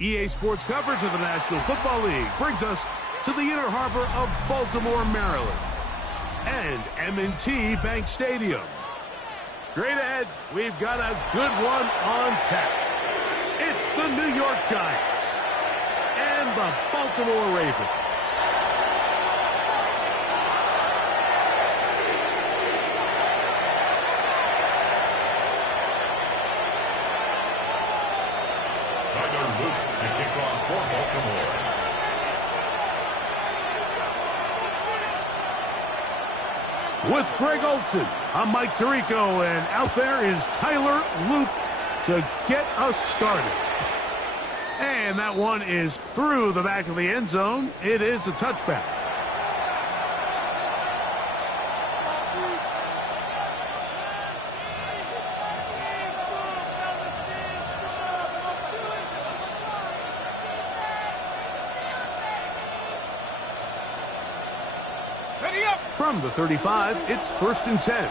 EA Sports coverage of the National Football League brings us to the inner harbor of Baltimore, Maryland, and M&T Bank Stadium. Straight ahead, we've got a good one on tap. It's the New York Giants and the Baltimore Ravens. To kick off for Baltimore. With Greg Olsen, I'm Mike Tirico, and out there is Tyler Luke to get us started. And that one is through the back of the end zone. It is a touchback. From the 35, it's 1st and 10.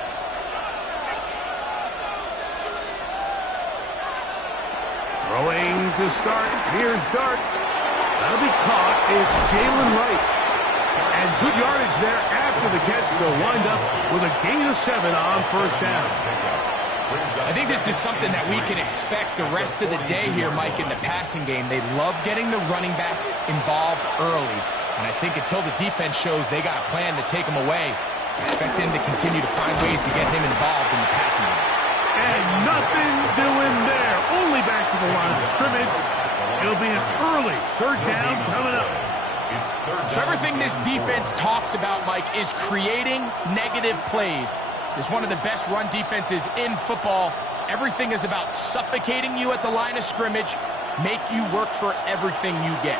Throwing to start. Here's Dart. That'll be caught. It's Jalen Wright. And good yardage there after the catch. They'll wind up with a gain of 7 on 1st down. I think this is something that we can expect the rest of the day here, Mike, in the passing game. They love getting the running back involved early. And I think until the defense shows they got a plan to take him away, expect them to continue to find ways to get him involved in the passing game. And nothing doing there. Only back to the line of scrimmage. It'll be an early 3rd down coming up. So everything this defense talks about, Mike, is creating negative plays. It's one of the best run defenses in football. Everything is about suffocating you at the line of scrimmage, make you work for everything you get.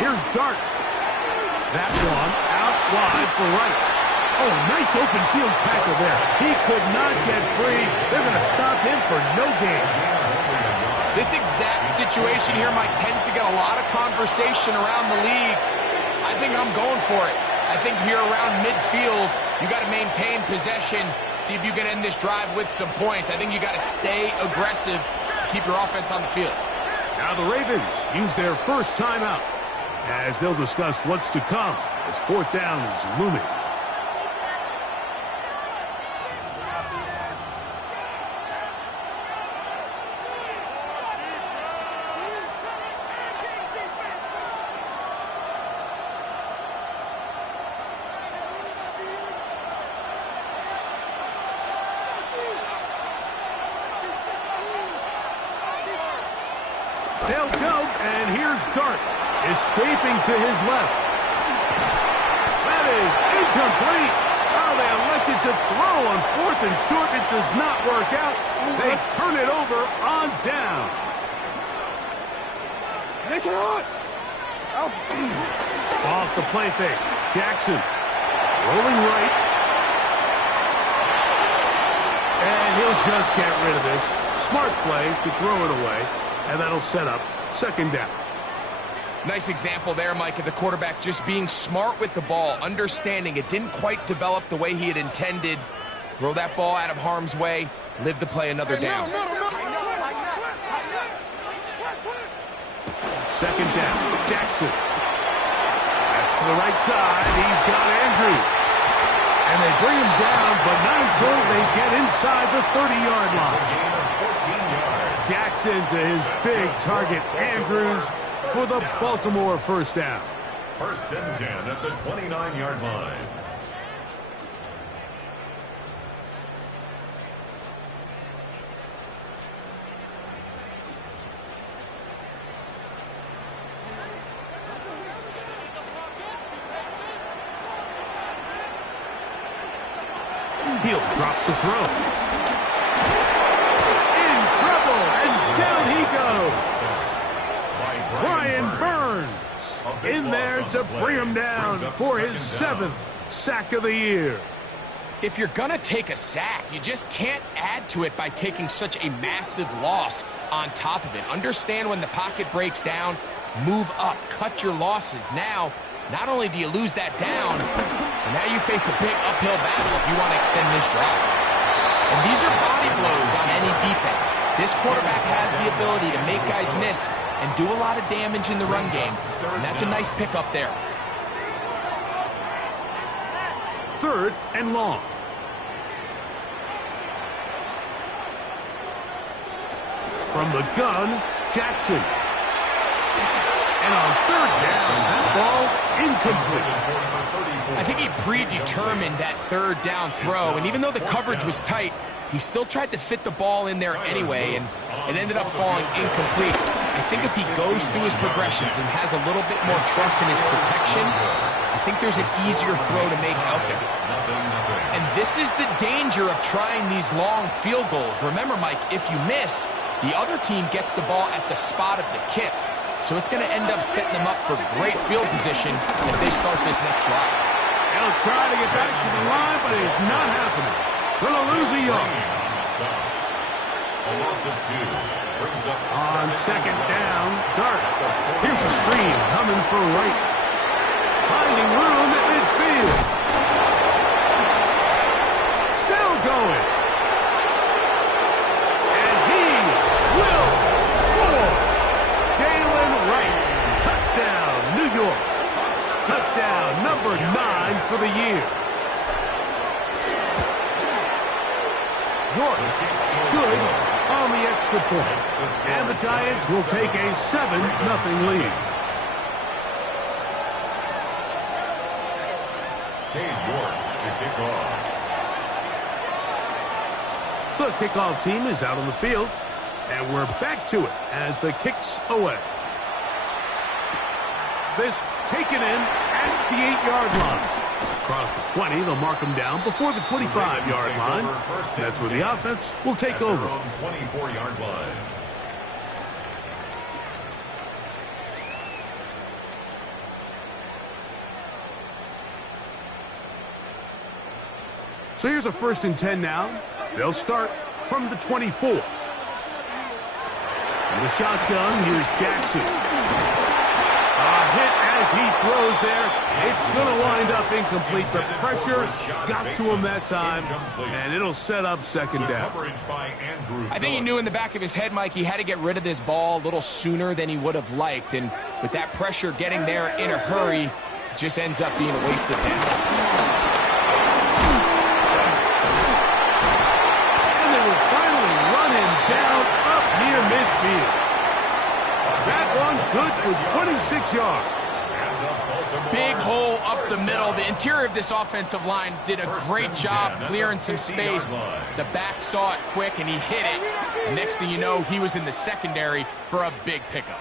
Here's Dart. That one out wide for Wright. Oh, nice open field tackle there. He could not get free. They're going to stop him for no gain. This exact situation here, Mike, tends to get a lot of conversation around the league. I think I'm going for it. I think here around midfield, you got to maintain possession, see if you can end this drive with some points. I think you got to stay aggressive, keep your offense on the field. Now the Ravens use their first timeout as they'll discuss what's to come as 4th down is looming. They'll go, and here's Dart, escaping to his left. That is incomplete. Oh, they elected to throw on 4th and short. It does not work out. They turn it over on downs. Off the play fake. Jackson rolling right. And he'll just get rid of this. Smart play to throw it away. And that'll set up 2nd down. Nice example there, Mike, of the quarterback just being smart with the ball, understanding it didn't quite develop the way he had intended. Throw that ball out of harm's way, live to play another down. 2nd down, Jackson. That's to the right side. He's got Andrews. And they bring him down, but not until they get inside the 30-yard line. Jackson to his big target, Andrews, for the Baltimore 1st down. 1st and 10 at the 29-yard line. He'll drop the throw. In trouble, and down he goes. Brian Burns in there to bring him down for his 7th sack of the year. If you're going to take a sack, you just can't add to it by taking such a massive loss on top of it. Understand when the pocket breaks down, move up, cut your losses. Now, not only do you lose that down, but now you face a big uphill battle if you want to extend this drive. And these are body blows on any defense. This quarterback has the ability to make guys miss and do a lot of damage in the run game. And that's a nice pickup there. 3rd and long. From the gun, Jackson. And on 3rd down, that ball incomplete. I think he predetermined that 3rd down throw, and even though the coverage was tight, he still tried to fit the ball in there anyway, and it ended up falling incomplete. I think if he goes through his progressions and has a little bit more trust in his protection, I think there's an easier throw to make out there. And this is the danger of trying these long field goals. Remember, Mike, if you miss, the other team gets the ball at the spot of the kick. So it's going to end up setting them up for great field position as they start this next drive. They'll try to get back to the line, but it's not happening. Going to lose a yard. A loss of 2 brings up On 2nd down, Dart. Here's a screen coming for Wright. Finding room at midfield. Still going. And he will score. Jalen Wright. Touchdown, New York. Touchdown number 9 for the year. York, good on the extra point. And the Giants will take a 7-0 lead. Cade York to kick off. The kickoff team is out on the field, and we're back to it as the kick's away. This taken in at the 8-yard line. Across the 20, they'll mark them down before the 25-yard line. That's where the offense will take over. 24-yard line. So here's a 1st and 10 now. They'll start from the 24. In the shotgun, here's Jackson. A hit as he throws there. It's going to wind up incomplete. The pressure got to him that time, and it'll set up 2nd down. I think he knew in the back of his head, Mike, he had to get rid of this ball a little sooner than he would have liked. And with that pressure getting there in a hurry, it just ends up being a wasted down. And they will finally run him down up near midfield. That one good for 26 yards. Big hole up the middle. The interior of this offensive line did a great job clearing some space. The back saw it quick, and he hit it. And next thing you know, he was in the secondary for a big pickup.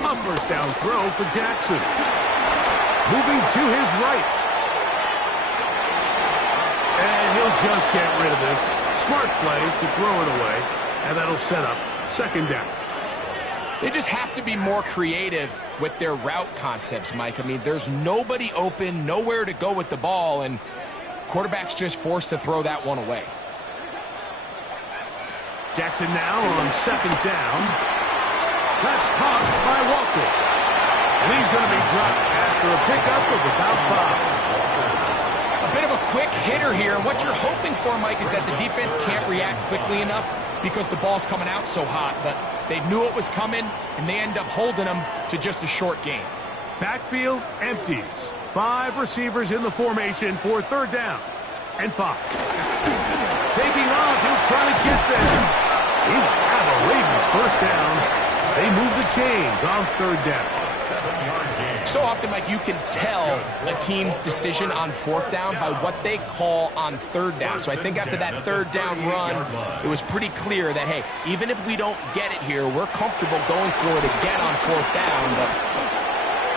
A 1st down throw for Jackson. Moving to his right. And he'll just get rid of this. Smart play to throw it away. And that'll set up 2nd down. They just have to be more creative with their route concepts, Mike. I mean, there's nobody open, nowhere to go with the ball, and quarterback's just forced to throw that one away. Jackson now on 2nd down. That's caught by Walker. And he's going to be dropped after a pickup of about 5. A bit of a quick hitter here. What you're hoping for, Mike, is that the defense can't react quickly enough because the ball's coming out so hot. But they knew it was coming, and they end up holding them to just a short gain. Backfield empties. 5 receivers in the formation for 3rd down and 5. Taking off, he'll try to get there. He will have a Ravens 1st down. They move the chains on 3rd down. So often, Mike, you can tell a team's decision on 4th down by what they call on 3rd down. So I think after that 3rd down run, it was pretty clear that, hey, even if we don't get it here, we're comfortable going for it again on 4th down, but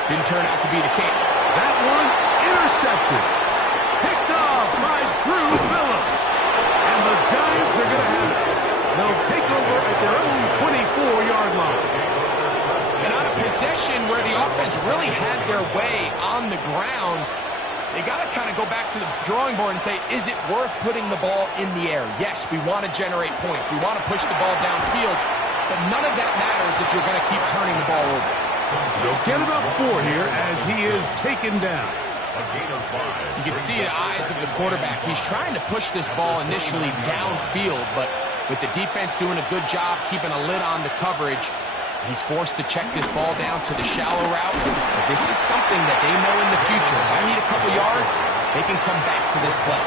didn't turn out to be the case. That one intercepted. Picked off by Drew Phillips. And the Giants are going to have it. They'll take over at their own 24-yard line. And on a possession where the offense really had their way on the ground, They got to kind of go back to the drawing board and say, is it worth putting the ball in the air? Yes, we want to generate points. We want to push the ball downfield, but none of that matters if you're going to keep turning the ball over. They'll get about 4 here as he is taken down. You can see the eyes of the quarterback. He's trying to push this ball initially downfield, but with the defense doing a good job keeping a lid on the coverage, he's forced to check this ball down to the shallow route. But this is something that they know in the future. If I need a couple yards, they can come back to this play.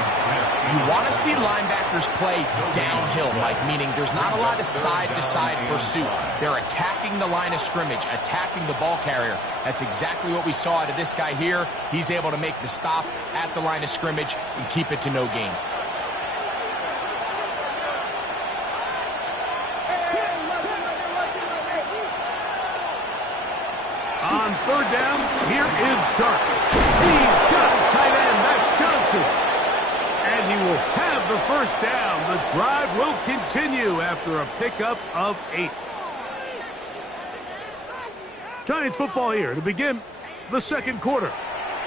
You want to see linebackers play downhill, Mike, meaning there's not a lot of side-to-side pursuit. They're attacking the line of scrimmage, attacking the ball carrier. That's exactly what we saw out of this guy here. He's able to make the stop at the line of scrimmage and keep it to no gain. On 3rd down, here is Dart. He's got his tight end. That's Johnson. And he will have the 1st down. The drive will continue after a pickup of 8. Giants football here to begin the 2nd quarter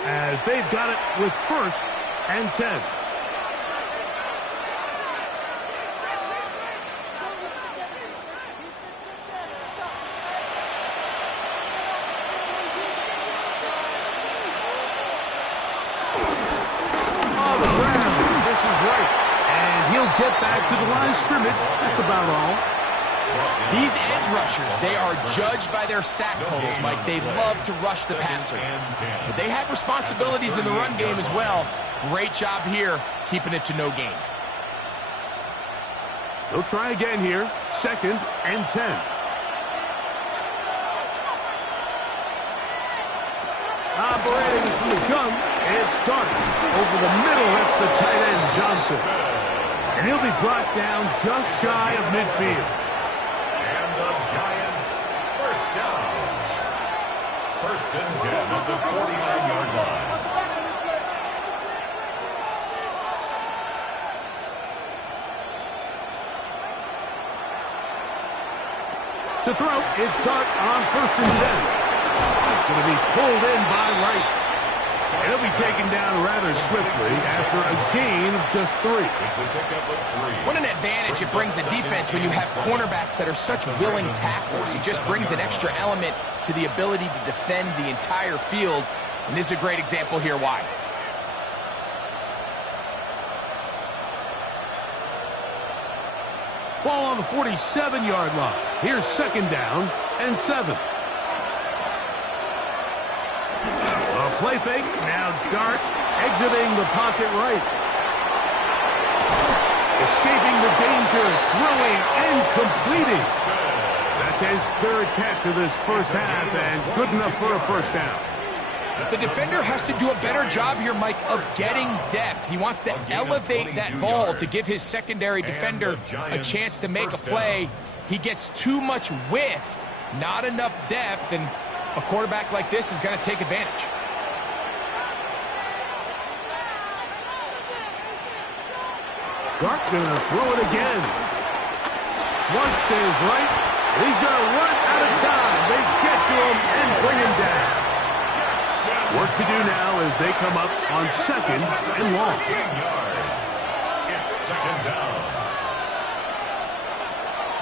as they've got it with 1st and 10. Get back to the line of scrimmage. That's about all. These edge rushers, they are judged by their sack totals, Mike. They love to rush the passer. But they have responsibilities in the run game as well. Great job here, keeping it to no gain. They'll try again here. 2nd and 10. Operating from the gun, it's Dart. Over the middle, that's the tight end, Johnson. And he'll be brought down just shy of midfield. And the Giants, 1st down. 1st and 10 at the 49-yard line. To throw is Dart on 1st and 10. It's going to be pulled in by Wright. And he'll be taken down rather swiftly after a gain of just 3. It's a pickup of 3. What an advantage it brings a defense when you have cornerbacks that are such willing tacklers. It just brings an extra element to the ability to defend the entire field. And this is a great example here why. Ball on the 47-yard line. Here's 2nd down and 7. Play fake, now Dart exiting the pocket right. Escaping the danger, throwing and completing. That's his 3rd catch of this 1st half and good enough for a 1st down. The defender has to do a better job here, Mike, of getting depth. He wants to elevate that ball to give his secondary defender a chance to make a play. He gets too much width, not enough depth, and a quarterback like this is going to take advantage. Dart gonna throw it again. Flush to his right. He's gonna run out of time. They get to him and bring him down. Work to do now as they come up on 2nd and long. It's 2nd down.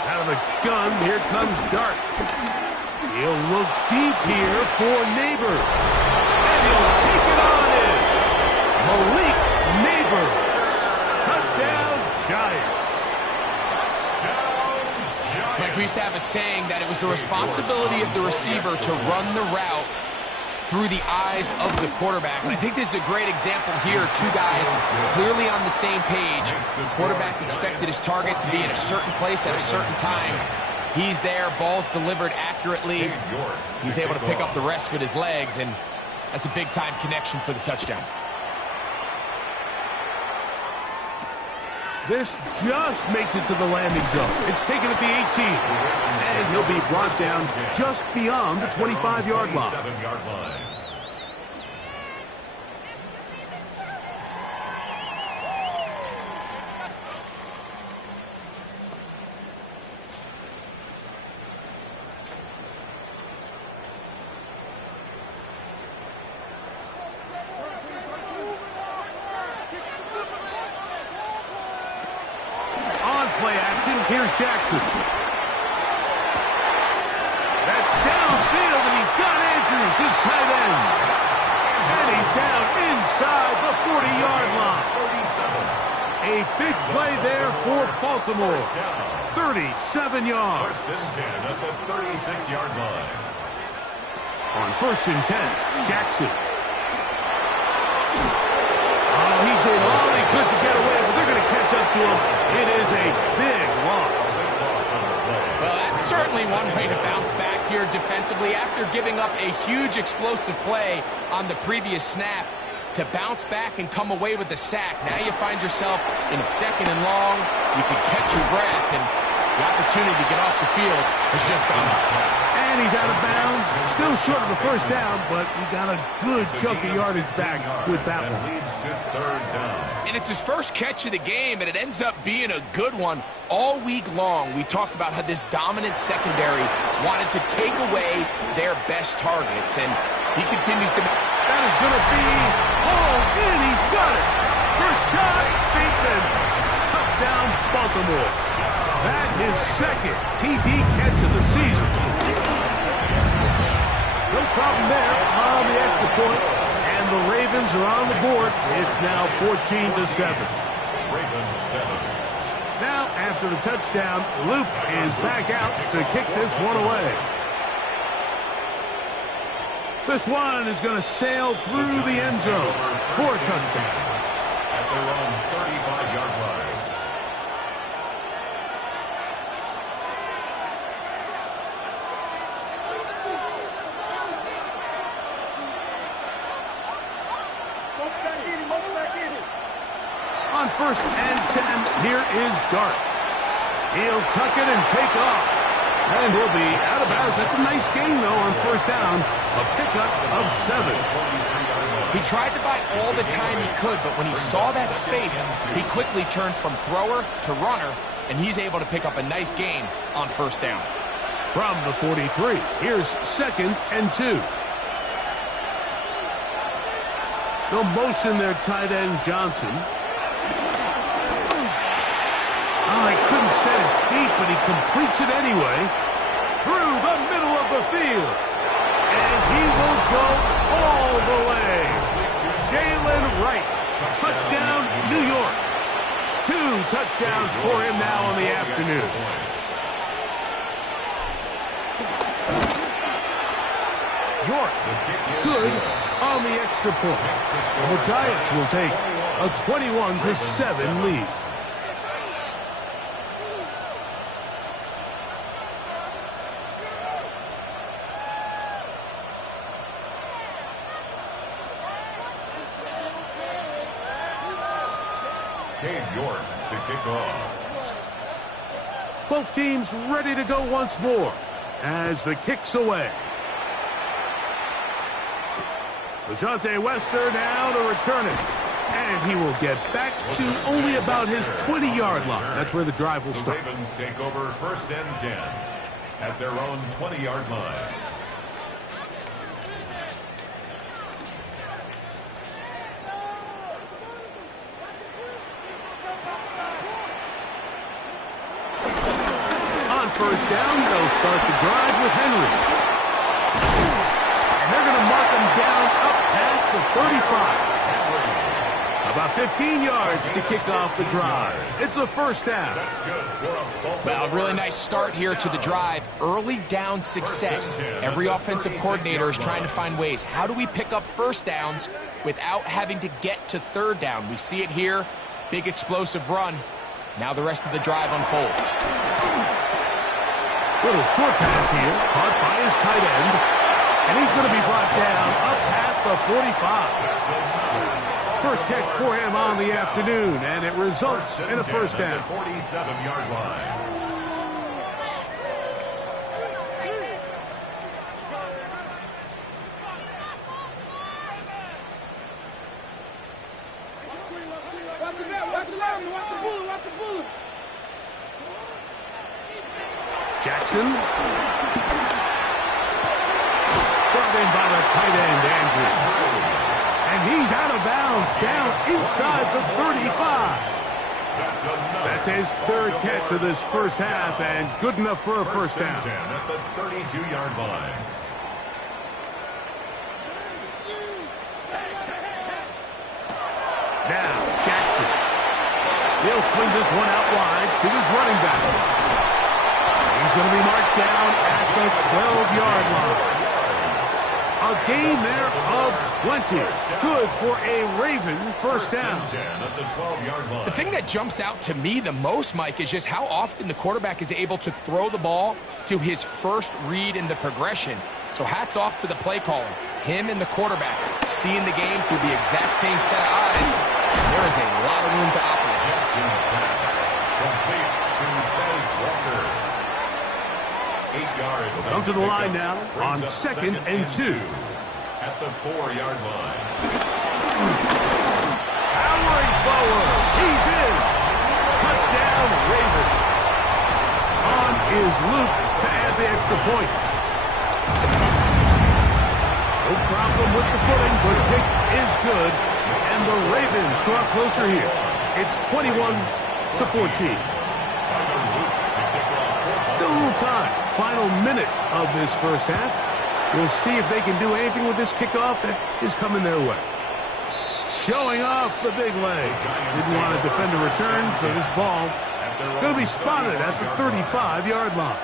Out of the gun, here comes Dart. He'll look deep here for Neighbors. And he'll take it on in. Malik Neighbors. Touchdown, Giants. Like we used to have a saying that it was the responsibility of the receiver to run the route through the eyes of the quarterback. And I think this is a great example here. 2 guys clearly on the same page. The quarterback expected his target to be in a certain place at a certain time. He's there, ball's delivered accurately. He's able to pick up the rest with his legs, and that's a big-time connection for the touchdown. This just makes it to the landing zone. It's taken at the 18. And he'll be brought down just beyond the 25-yard line. Here's Jackson. That's downfield, and he's got Andrews, his tight end. And he's down inside the 40-yard line. 37. A big play there for Baltimore. 37 yards. First and 10 at the 36-yard line. On first and 10, Jackson. Oh, he did all he could to get away, but they're going to catch up to him. It is a big loss. Well, that's certainly one way to bounce back here defensively after giving up a huge explosive play on the previous snap. To bounce back and come away with the sack. Now you find yourself in second and long. You can catch your breath, and the opportunity to get off the field has just gone up. And he's out of bounds. Still short of the first down, but he got a good chunk of yardage back with that one. Leads to third down. And it's his first catch of the game, and it ends up being a good one. All week long, we talked about how this dominant secondary wanted to take away their best targets, and he continues to... That is going to be hauled in. He's got it. First shot, Bateman. Touchdown, Baltimore. That is second TD catch of the season. No problem there on the extra point. And the Ravens are on the board. It's now 14-7. Ravens 7. Now, after the touchdown, Luke is back out to kick this one away. This one is going to sail through the end zone for a touchdown. At their own 35-yard line. On first and 10, here is Dart. He'll tuck it and take off. And he'll be out of bounds. That's a nice gain, though, on first down. A pickup of 7. He tried to buy all the time he could, but when he saw that space, he quickly turned from thrower to runner, and he's able to pick up a nice gain on first down. From the 43, here's second and 2. They'll motion their tight end, Johnson. Oh, he couldn't set his feet, but he completes it anyway. Through the middle of the field. And he will go all the way. Jalen Wright. Touchdown, New York. 2 touchdowns for him now in the afternoon. York, good on the extra point. And the Giants will take a 21-7 lead. Cade York to kick off. Both teams ready to go once more as the kick's away. LeJohntay Wester now to return it. And he will get back to only about his 20-yard line. That's where the drive will start. The Ravens take over first and 10 at their own 20-yard line. First down, they'll start the drive with Henry. And they're going to mark him down up past the 35. About 15 yards to kick off the drive. It's a first down. Well, a really nice start here to the drive. Early down success. Every offensive coordinator is trying to find ways. How do we pick up first downs without having to get to third down? We see it here. Big explosive run. Now the rest of the drive unfolds. Little short pass here, caught by his tight end, and he's going to be brought down up past the 45. First catch for him on the afternoon, and it results in a first down. 47-yard line. Jackson. Brought in by the tight end, Andrews. And he's out of bounds, down inside the 35. That's his third catch of this first half, and good enough for a first down. 10 at the 32-yard line. Now, Jackson. He'll swing this one out wide to his running back. He's going to be marked down at the 12-yard line. A gain there of 20. Good for a Raven first down. The thing that jumps out to me the most, Mike, is just how often the quarterback is able to throw the ball to his first read in the progression. So hats off to the play caller. Him and the quarterback seeing the game through the exact same set of eyes. There is a lot of room to operate. Jackson's pass complete to Tez Walker. 8 yards. Come to the line now on second and 2. At the 4-yard line. Powering forward. He's in. Touchdown, Ravens. On is Luke to add the extra point. No problem with the footing, but kick is good. And the Ravens draw closer here. It's 21-14. Still a little time. Final minute of this first half. We'll see if they can do anything with this kickoff that is coming their way. Showing off the big leg. Didn't want to defend a return, so this ball going to be spotted at the 35-yard line.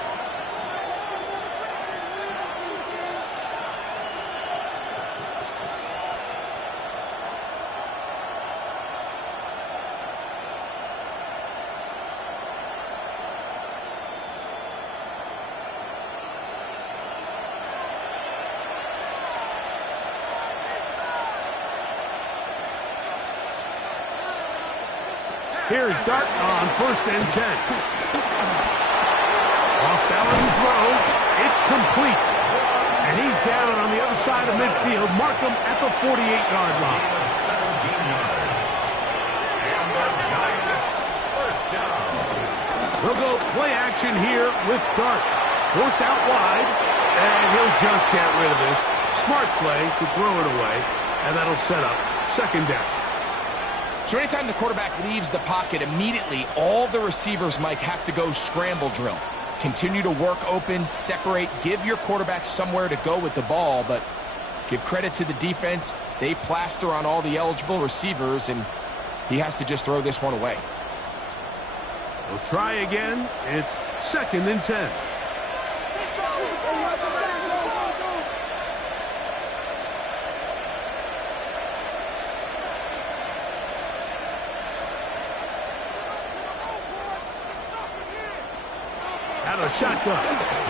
Here's Dart on first and 10. Off-balance throw. It's complete. And he's down on the other side of midfield. Markham at the 48-yard line. 17 yards. And the Giants first down. They'll go play action here with Dart. Forced out wide. And he'll just get rid of this. Smart play to throw it away. And that'll set up second down. So anytime the quarterback leaves the pocket, immediately all the receivers, Mike, have to go scramble drill. Continue to work open, separate, give your quarterback somewhere to go with the ball, but give credit to the defense. They plaster on all the eligible receivers, and he has to just throw this one away. We'll try again. It's second and 10. Out of shotgun.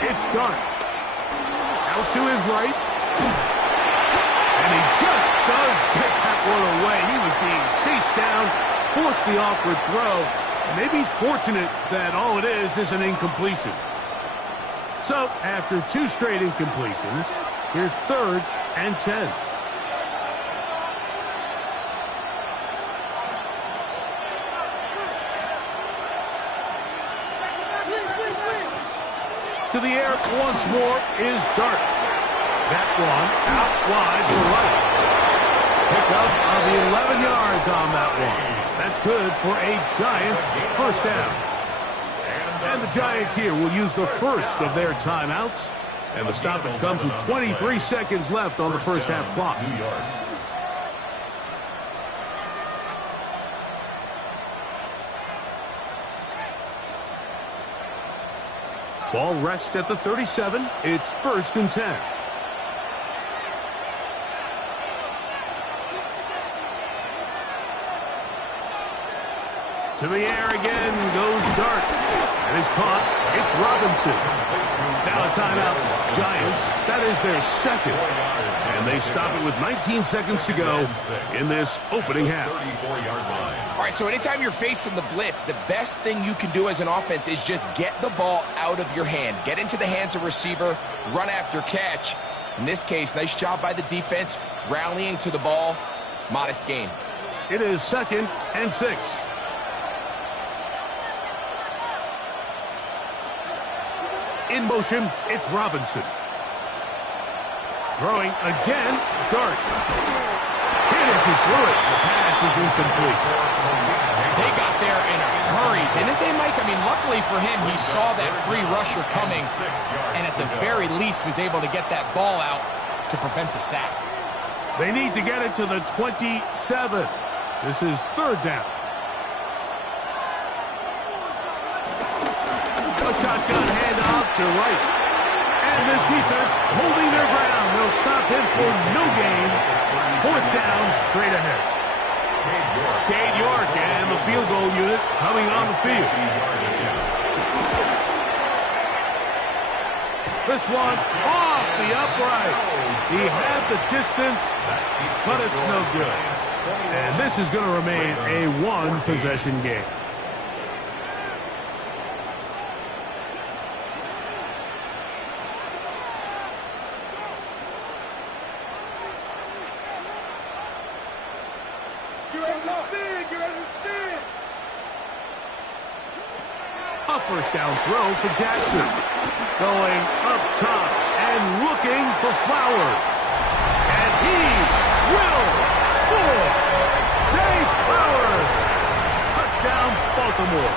It's Dart. Out to his right. And he just does get that one away. He was being chased down, forced the awkward throw. Maybe he's fortunate that all it is an incompletion. So, after 2 straight incompletions, here's third and 10. To the air once more is Dart. That one out wide to right. Pickup of the 11 yards on that one. That's good for a Giants first down. And the Giants here will use the first of their timeouts. And the stoppage comes with 23 seconds left on the first half clock. New York. Ball rests at the 37. It's first and 10. To the air again goes Dart. And is caught. It's Robinson. Now a timeout. Giants. That is their second. And they stop it with 19 seconds to go in this opening half. 34-yard line. All right, so anytime you're facing the blitz, the best thing you can do as an offense is just get the ball out of your hand. Get into the hands of receiver, run after catch. In this case, nice job by the defense, rallying to the ball. Modest gain. It is second and 6. In motion, it's Robinson. Throwing again, Dart. Hit as he threw it. The pass is incomplete. They got there in a Didn't they, Mike? I mean, luckily for him, he saw that free rusher coming, and at the very least was able to get that ball out to prevent the sack. They need to get it to the 27. This is third down. A shotgun handoff to right. And this defense holding their ground. They'll stop him for no gain. Fourth down, straight ahead. Cade York and the field goal unit coming on the field. This one's off the upright. He had the distance, but it's no good. And this is going to remain a one-possession game. A first down throw for Jackson. Going up top and looking for Flowers. And he will score. Zay Flowers. Touchdown, Baltimore.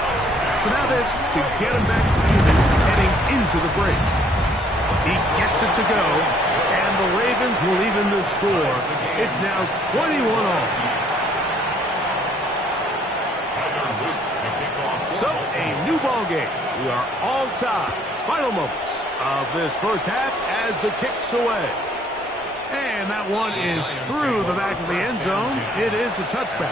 So now this to get him back to even heading into the break. He gets it to go. And the Ravens will even the score. It's now 21-all. So, a new ball game. We are all tied. Final moments of this first half as the kick's away. And that one is through the back of the end zone. It is a touchback.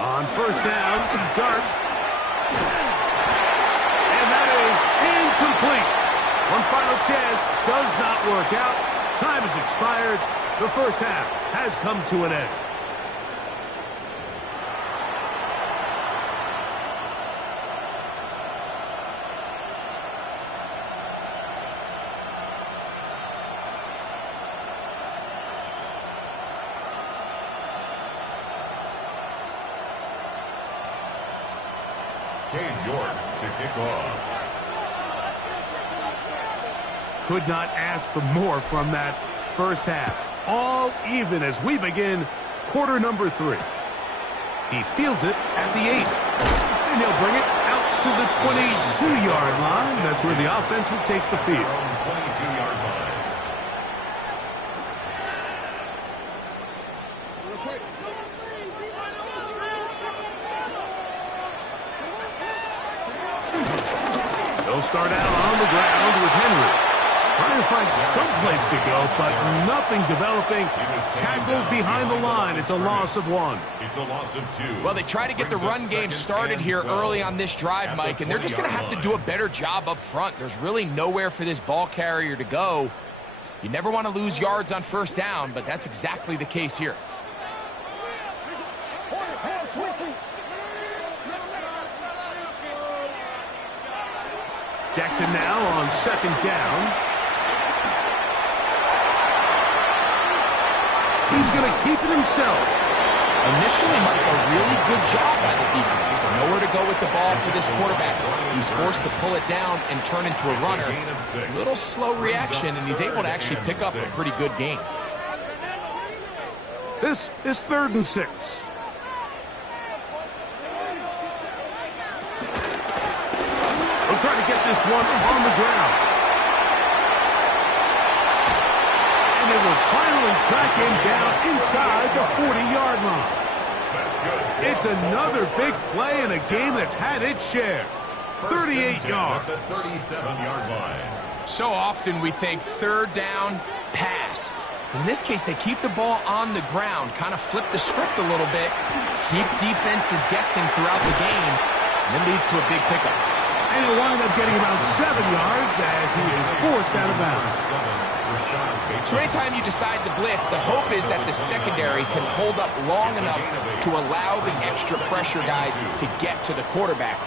On first down, Dart. And that is incomplete. One final chance does not work out. Time has expired. The first half has come to an end. Cade York to kick off. Could not ask for more from that first half. All even as we begin quarter number 3. He fields it at the 8. And he'll bring it out to the 22-yard line. That's where the offense will take the field. 22-yard line. They'll start out on the ground with Henry. Trying to find some place to go, but nothing developing. Tackled behind the line. It's a loss of 1. It's a loss of 2. Well, they try to get the run game started here early on this drive, Mike, and they're just going to have to do a better job up front. There's really nowhere for this ball carrier to go. You never want to lose yards on first down, but that's exactly the case here. Jackson now on second down. He's going to keep it himself. Initially, Mike, a really good job by the defense. Nowhere to go with the ball for this quarterback. He's forced to pull it down and turn into a runner. A little slow reaction, and he's able to actually pick up a pretty good gain. This is 3rd and 6. We'll try to get this one on the ground. And they will finally track him down inside the 40-yard line. It's another big play in a game that's had its share. 38 yards. 37-yard line. So often we think third down, pass. In this case, they keep the ball on the ground, kind of flip the script a little bit, keep defenses guessing throughout the game, and it leads to a big pickup. And he'll wind up getting about 7 yards as he is forced out of bounds. So anytime you decide to blitz, the hope is that the secondary can hold up long enough to allow the extra pressure guys to get to the quarterback.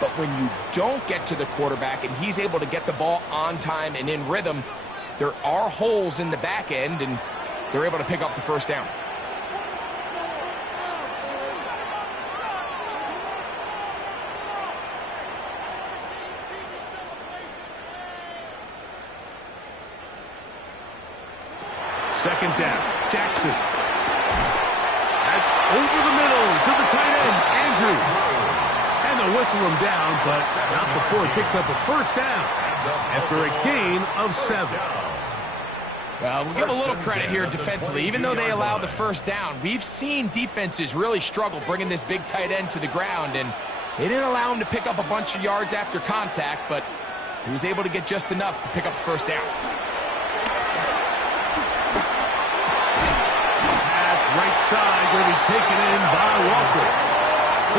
But when you don't get to the quarterback and he's able to get the ball on time and in rhythm, there are holes in the back end, and they're able to pick up the first down. Second down, Jackson. That's over the middle to the tight end, Andrews. And they'll whistle him down, but not before he picks up a first down after a gain of 7. Well, we'll give a little credit here defensively. Even though they allowed the first down, we've seen defenses really struggle bringing this big tight end to the ground, and they didn't allow him to pick up a bunch of yards after contact, but he was able to get just enough to pick up the first down. Right side going to be taken in by Walker.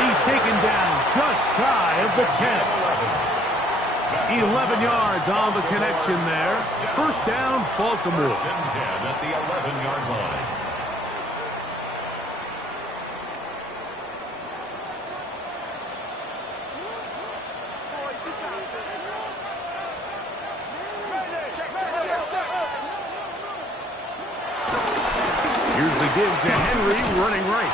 He's taken down just shy of the 10. 11 yards on the connection there. First down, Baltimore. First and 10 at the 11-yard line. Here's the give to Henry, running right.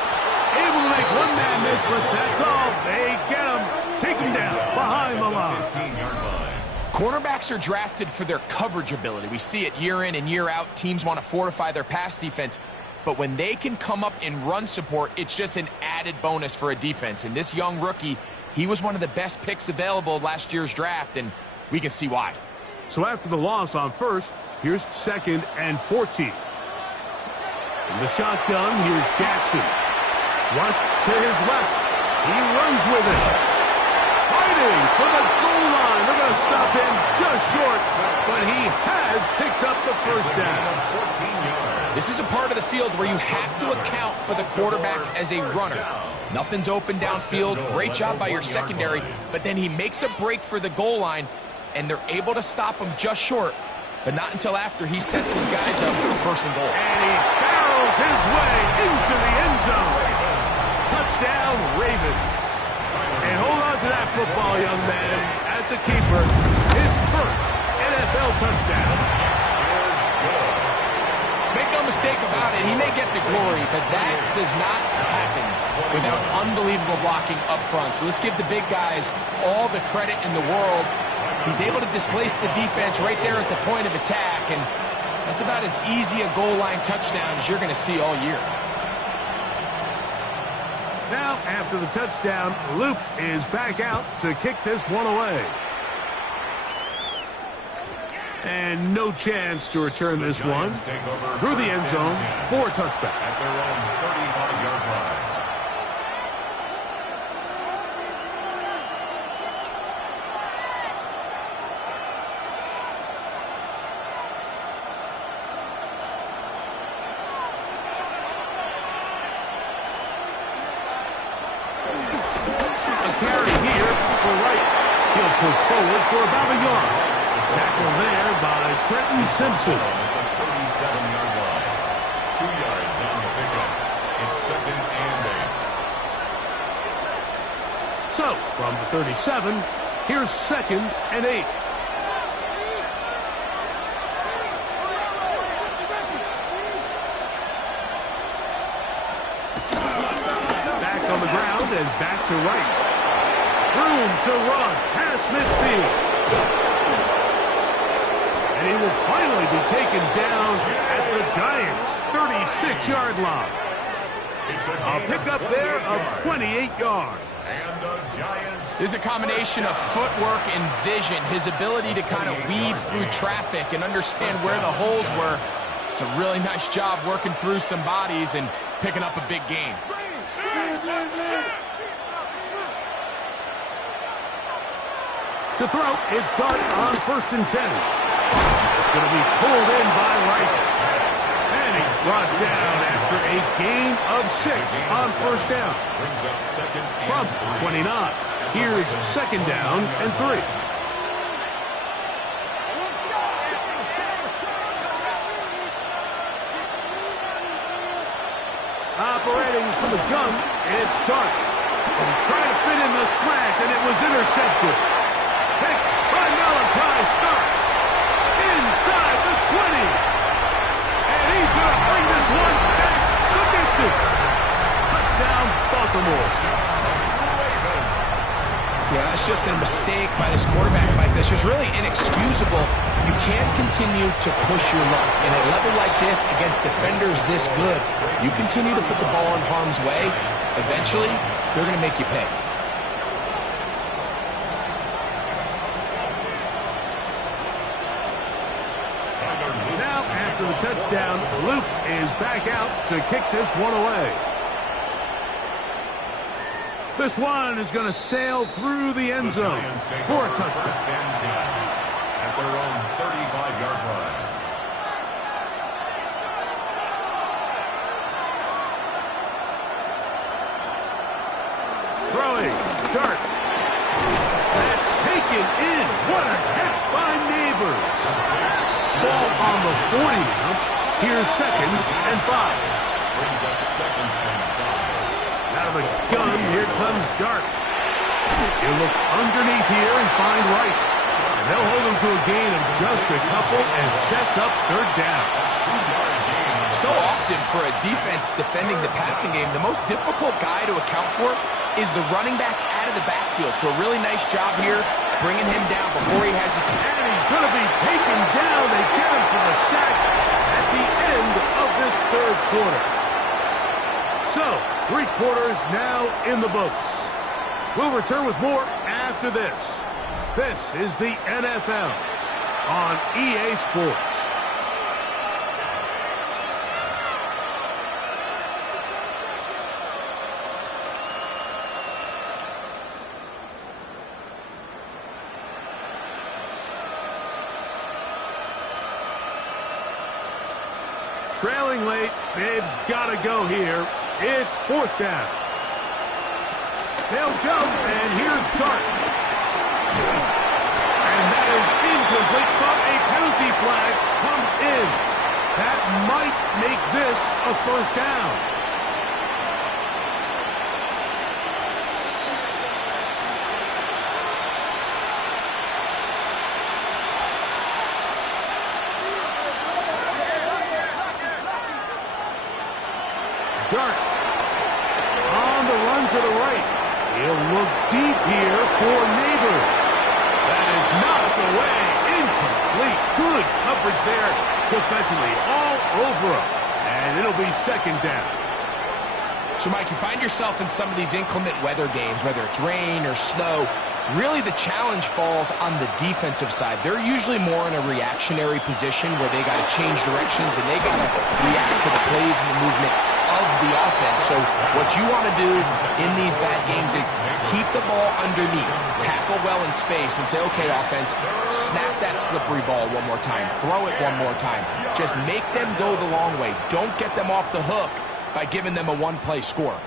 Able to make one man miss, but that's all. They get him. Take him down behind the line. 15-yard line. Cornerbacks are drafted for their coverage ability. We see it year in and year out. Teams want to fortify their pass defense. But when they can come up in run support, it's just an added bonus for a defense. And this young rookie, he was one of the best picks available last year's draft, and we can see why. So after the loss on first, here's 2nd and 14. In the shotgun, here's Jackson. Flush to his left. He runs with it. Fighting for the goal line. They're going to stop him just short, but he has picked up the first down. 14 yards. This is a part of the field where you have to account for the quarterback as a runner. Nothing's open downfield. Great job by your secondary, but then he makes a break for the goal line, and they're able to stop him just short, but not until after he sets his guys up for 1st and goal. And he barrels his way into the end zone. Touchdown, Ravens. And hold on to that football, young man. That's a keeper. His first NFL touchdown. Make no mistake about it, he may get the glory, but that does not happen without unbelievable blocking up front. So let's give the big guys all the credit in the world. He's able to displace the defense right there at the point of attack, and that's about as easy a goal line touchdown as you're going to see all year. Now, after the touchdown, Luke is back out to kick this one away. And no chance to return this one. Through the end zone for a touchback. At their own 35-yard line. Push forward for about a yard. Tackle there by Trenton Simpson. At the 37-yard line. 2 yards on the pickup. It's 2nd and 8. So, from the 37, here's 2nd and 8. Back on the ground and back to right. Room to run past midfield. And he will finally be taken down at the Giants' 36-yard line. A pickup there of 28 yards. And the Giants. This is a combination of footwork and vision, his ability to kind of weave through traffic and understand where the holes were. It's a really nice job working through some bodies and picking up a big gain. To throw, it's Dart on 1st and 10. It's going to be pulled in by Wright. And he's brought down after a gain of 6 on 1st down. Brings up 2nd and From 29, here's 2nd down and 3. Operating from the gun, it's Dart. And trying to fit in the slant, and it was intercepted. Pick by Malachi Starks. Inside the 20. That's just a mistake by this quarterback, Mike. That's just really inexcusable. You can't continue to push your luck. In a level like this, against defenders this good, you continue to put the ball in harm's way, eventually, they're going to make you pay. Now, after the touchdown, Luke is back out to kick this one away. This one is going to sail through the end zone for a touchdown. First and 10 at their own 35-yard line. Throwing, dart. That's taken in. What a catch by Neighbors. Ball on the 40 now. Here's 2nd and 5. Brings up 2nd and 5. Out of the gun, here comes Dart. He'll look underneath here and find Wright. And they'll hold him to a gain of just a couple and sets up 3rd down. So often for a defense defending the passing game, the most difficult guy to account for is the running back out of the backfield. So a really nice job here bringing him down before he has a... And he's going to be taken down. They get him for the sack at the end of this 3rd quarter. So, 3 quarters now in the books. We'll return with more after this. This is the NFL on EA Sports. Trailing late, they've got to go here. It's 4th down. They'll jump, and here's Dart. And that is incomplete, but a penalty flag comes in. That might make this a 1st down. Dart on the run to the right. He'll look deep here for Neighbors. That is knocked away. Incomplete. Good coverage there defensively. All over him. And it'll be 2nd down. So, Mike, you find yourself in some of these inclement weather games, whether it's rain or snow. Really, the challenge falls on the defensive side. They're usually more in a reactionary position where they got to change directions and they got to react to the plays and the movement of the offense. So what you want to do in these bad games is keep the ball underneath, tackle well in space, and say, okay, offense, snap that slippery ball one more time, throw it one more time. Just make them go the long way. Don't get them off the hook by giving them a one-play score.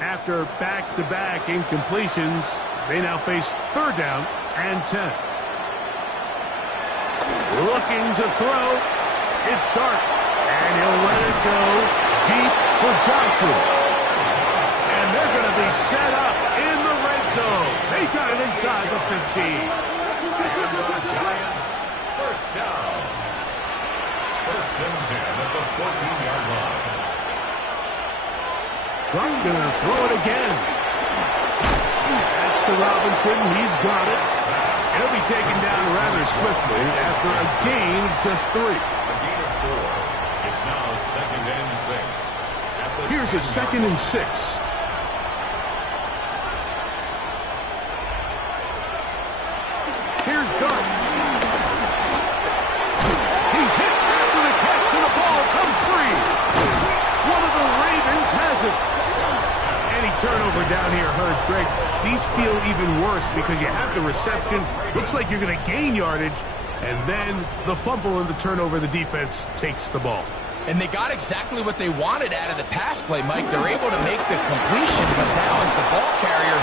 After back-to-back incompletions, they now face 3rd down and 10. Looking to throw. It's Dart. And he'll let it go deep for Johnson. And they're going to be set up in the red zone. They got it inside the 15. And the Giants, 1st down. 1st and 10 at the 14-yard line. Dart going to throw it again. That's to Robinson. He's got it. He'll be taken down rather swiftly after a gain of just 3. A gain of 4. It's now 2nd and 6. Here's a 2nd and 6. Here's Dart. He's hit after the catch, and the ball comes free. One of the Ravens has it. Any turnover down here hurts, Greg. These feel even worse because you have the reception. Looks like you're going to gain yardage, and then the fumble and the turnover, the defense takes the ball. And they got exactly what they wanted out of the pass play, Mike. They're able to make the completion, but now as the ball carrier,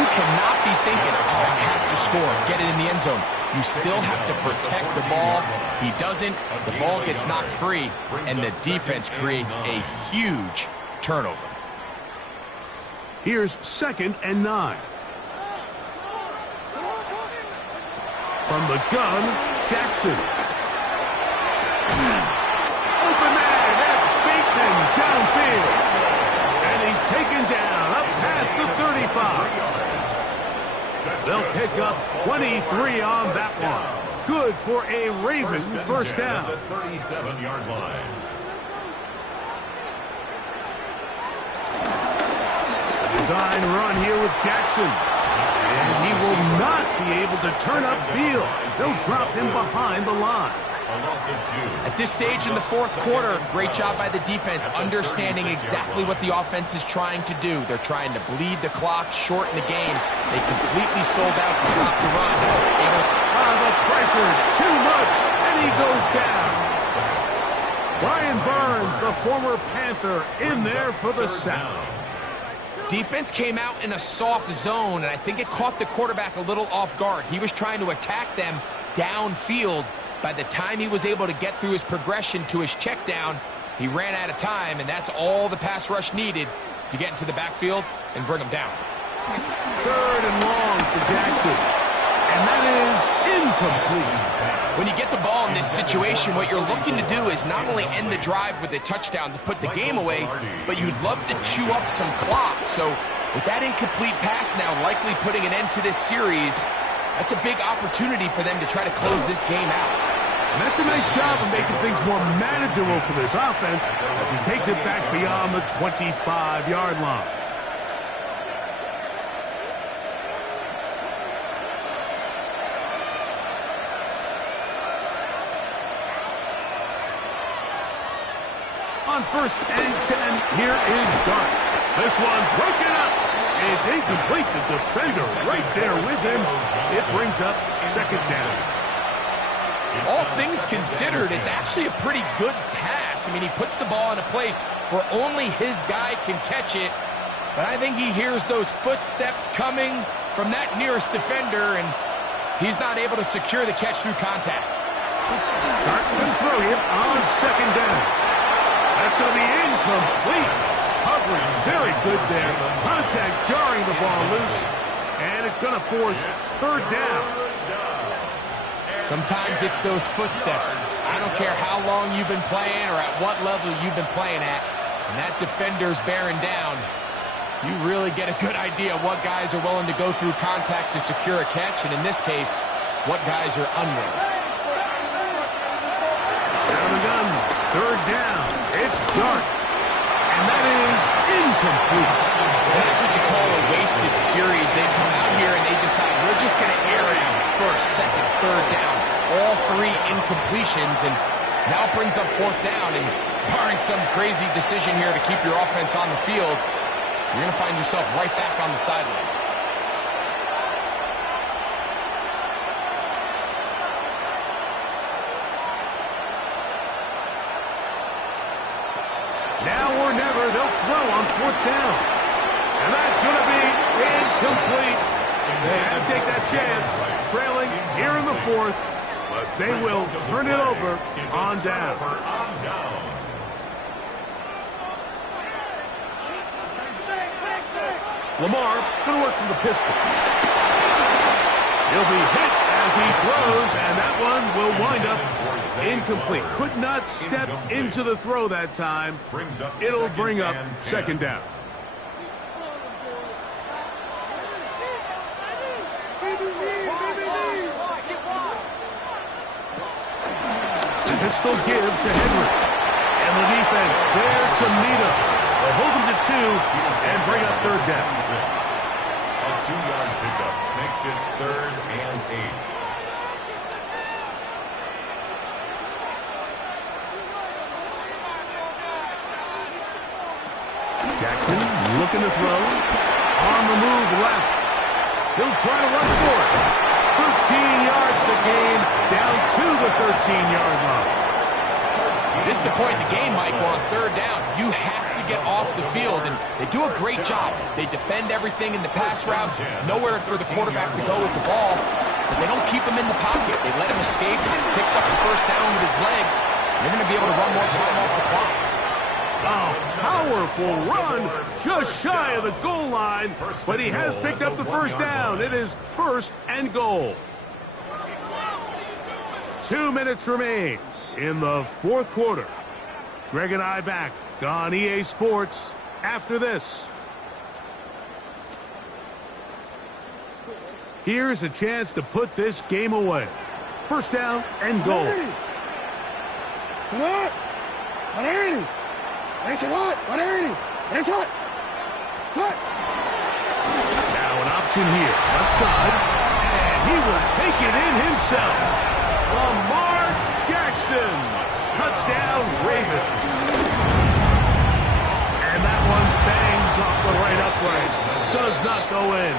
you cannot be thinking, oh, I have to score, get it in the end zone. You still have to protect the ball. He doesn't. The ball gets knocked free, and the defense creates a huge turnover. Here's 2nd and 9. From the gun, Jackson. Open man, that's Bateman downfield. taken down up past the 35. They'll pick up 23 on that one. Good for a Raven first down. The 37-yard line. A design run here with Jackson. And he will not be able to turn upfield. They'll drop him behind the line. At this stage in the fourth quarter, great job by the defense, understanding exactly what the offense is trying to do. They're trying to bleed the clock, shorten the game. They completely sold out to stop the run. The pressure, too much, and he goes down. Brian Burns, the former Panther, in there for the sack. Defense came out in a soft zone, and I think it caught the quarterback a little off guard. He was trying to attack them downfield. By the time he was able to get through his progression to his check down, he ran out of time, and that's all the pass rush needed to get into the backfield and bring him down. 3rd and long for Jackson. And that is incomplete. When you get the ball in this situation, what you're looking to do is not only end the drive with a touchdown to put the game away, but you'd love to chew up some clock. So with that incomplete pass now likely putting an end to this series, that's a big opportunity for them to try to close this game out. And that's a nice job of making things more manageable for this offense as he takes it back beyond the 25-yard line. On 1st and 10, here is Dart. This one broken up. It's incomplete. The defender right there with him. It brings up 2nd down. All things considered, it's actually a pretty good pass. I mean, he puts the ball in a place where only his guy can catch it. But I think he hears those footsteps coming from that nearest defender, and he's not able to secure the catch through contact. Dart can throw it on 2nd down. That's going to be incomplete. Coverage very good there. Contact jarring the ball loose. And it's going to force 3rd down. Sometimes it's those footsteps. I don't care how long you've been playing or at what level you've been playing at. And that defender's bearing down. You really get a good idea of what guys are willing to go through contact to secure a catch. And in this case, what guys are unwilling. Down the gun. 3rd down. It's Dart. And that is incomplete. And that's what you call a wasted series. They come out here and they decide, we're just going to air it out 1st, 2nd, 3rd down. All 3 incompletions, and now it brings up 4th down. And barring some crazy decision here to keep your offense on the field, you're going to find yourself right back on the sideline. Now or never, they'll throw on 4th down. And that's going to be incomplete. They had to take that chance, trailing here in the 4th, but they will turn it over on down. Lamar going to work from the pistol. He'll be hit as he throws, and that one will wind up incomplete. Could not step into the throw that time. It'll bring up 2nd down. Pistol give to Henry. And the defense there to meet him. They'll hold him to 2 and bring up 3rd down. A 2-yard pickup makes it 3rd and 8. Jackson looking to throw. On the move left. He'll try to run for it. 13 yards the game, down to the 13-yard line. This is the point in the game, Mike, where on 3rd down, you have to get off the field, and they do a great job. They defend everything in the pass routes, nowhere for the quarterback to go with the ball, but they don't keep him in the pocket. They let him escape, picks up the 1st down with his legs, and they're going to be able to run more time off the clock. A powerful run, just shy of the goal line, but he has picked up the 1st down. It is 1st and goal. 2 minutes remain in the 4th quarter. Greg and I back on EA Sports after this. Here's a chance to put this game away. First down and goal. Come on. 180. That's a lot. 180. That's what. Cut. Now an option here. Left side. And he will take it in himself. Lamar Jackson. Touchdown, Ravens. And that one bangs off the right upright. Does not go in.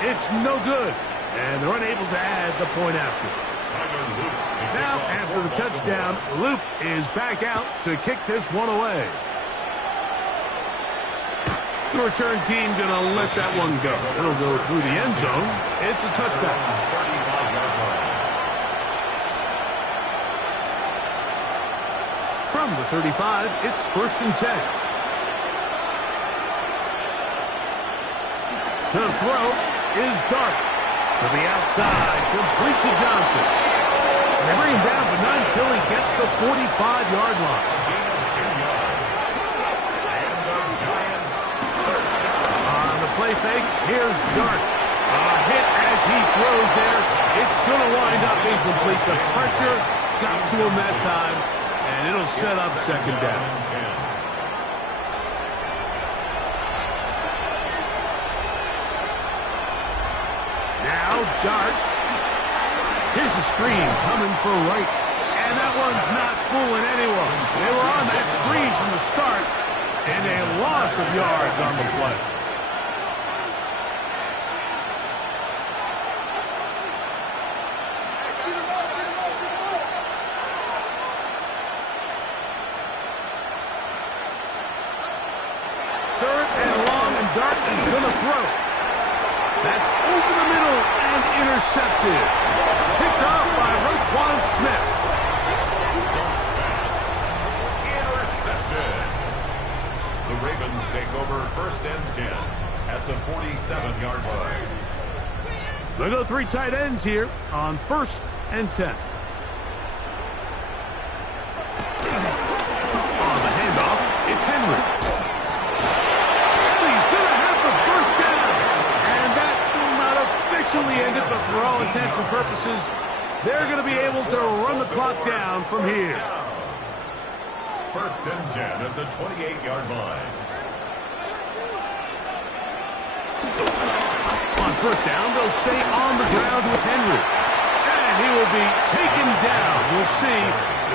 It's no good. And they're unable to add the point after. Now, after the touchdown, Luke is back out to kick this one away. The return team going to let that one go. It'll go through the end zone. It's a touchback. From the 35, it's 1st and 10. The throw is Dart. To the outside, complete to Johnson. They bring him down, but not until he gets the 45-yard line. On the play fake, here's Dart. A hit as he throws there. It's going to wind up incomplete. The pressure got to him that time, and it'll set up 2nd down. Now Dart. Here's a screen coming for Wright. And that one's not fooling anyone. They were on that screen from the start. And a loss of yards on the play. Third and long, and Dart is going to throw. That's over the middle and intercepted. Picked off by Roquan Smith. Intercepted. The Ravens take over 1st and 10 at the 47-yard line. They'll go 3 tight ends here on 1st and 10. On the handoff, it's Henry. Ended, but for all intents and purposes, they're going to be able to run the clock down from here. 1st and 10 at the 28-yard line. On 1st down, they'll stay on the ground with Henry. And he will be taken down. We'll see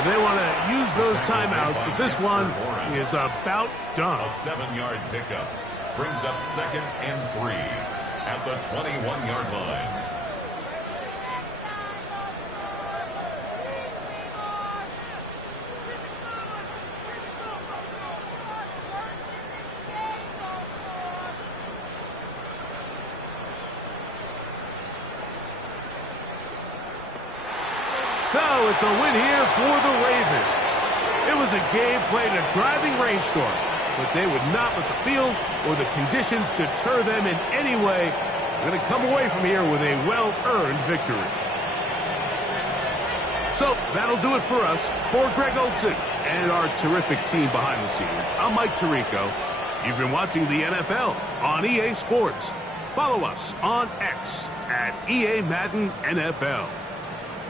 if they want to use those timeouts, but this one is about done. A 7-yard pickup brings up 2nd and 3. At the 21-yard line. So it's a win here for the Ravens. It was a game played in a driving rainstorm, but they would not let the field or the conditions deter them in any way. They're going to come away from here with a well-earned victory. So that'll do it for us. For Greg Olson and our terrific team behind the scenes, I'm Mike Tirico. You've been watching the NFL on EA Sports. Follow us on X at EA Madden NFL.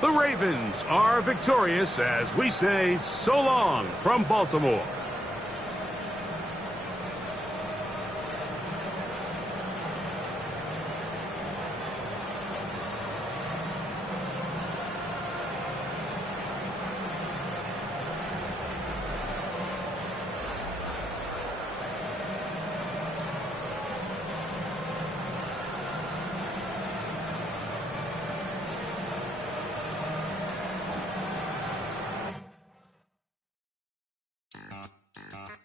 The Ravens are victorious as we say so long from Baltimore.